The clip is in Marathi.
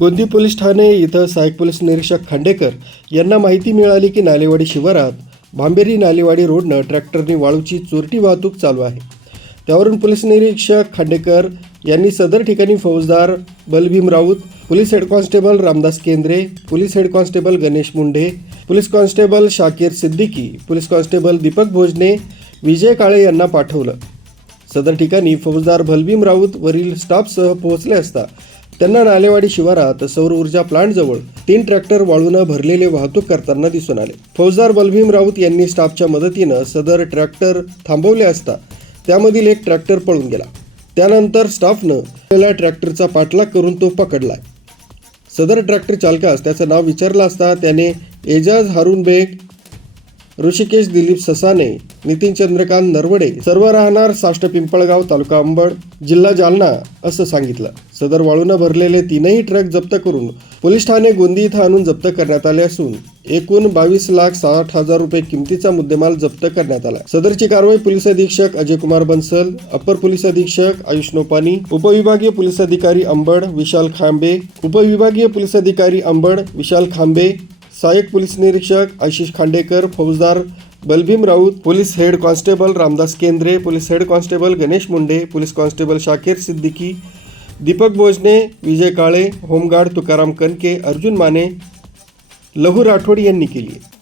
गोंदी पोलीस ठाणे इथं सहाय्यक पोलीस निरीक्षक खांडेकर यांना माहिती मिळाली की नालेवाडी शिवारात भांबेरी नालेवाडी रोडनं ट्रॅक्टरने वाळूची चोरटी वाहतूक चालू आहे. त्यावरून पोलीस निरीक्षक खांडेकर यांनी सदर ठिकाणी फौजदार Balbhim Raut police head constable Ramdas Kendre police head constable Ganesh Mundhe police constable Shakir Siddiqui police constable Deepak Bhojane Vijay Kale यांना पाठवलं. सदर ठिकाणी फौजदार बलभीम राऊत वरील स्टाफसह पोहोचले असता त्यांना नालेवाडी शिवारात सौर ऊर्जा प्लांटजवळ तीन ट्रॅक्टर वाळूनं भरलेले वाहतूक करताना दिसून आले. फौजदार बलभीम राऊत यांनी स्टाफच्या मदतीनं सदर ट्रॅक्टर थांबवले असता त्यामधील एक ट्रॅक्टर पळून गेला. त्यानंतर स्टाफनं आपल्याला ट्रॅक्टरचा पाठलाग करून तो पकडला सदर ट्रॅक्टर चालकास त्याचं नाव विचारलं असता त्याने एजाज हारून बेग ऋषिकेश दिलीप ससाने नितीन चंद्रकांत नरवडे सर्व राहणार साष्ट पिंपळगाव तालुका अंबड जिल्हा जालना असं सांगितलं. सदर वाळूनं भरलेले तीनही ट्रक जप्त करून पोलीस ठाणे गोंदी इथं आणून जप्त करण्यात आले असून एकूण बावीस लाख साठ हजार रुपये किमतीचा मुद्देमाल जप्त करण्यात आला. सदरची कारवाई पोलीस अधीक्षक अजय कुमार बन्सल अपर पोलीस अधीक्षक आयुष नोपानी उपविभागीय पोलीस अधिकारी अंबड विशाल खांबे उपविभागीय पोलीस अधिकारी अंबड विशाल खांबे सहाय्यक पोलीस निरीक्षक आशिष खांडेकर फौजदार Balbhim Raut police head constable Ramdas Kendre police head constable Ganesh Munde police constable Shakir Siddiqui Deepak Bhojane Vijay Kale home guard Tukaram Kanke Arjun Mane Lahu Rathod यांनी केली आहे.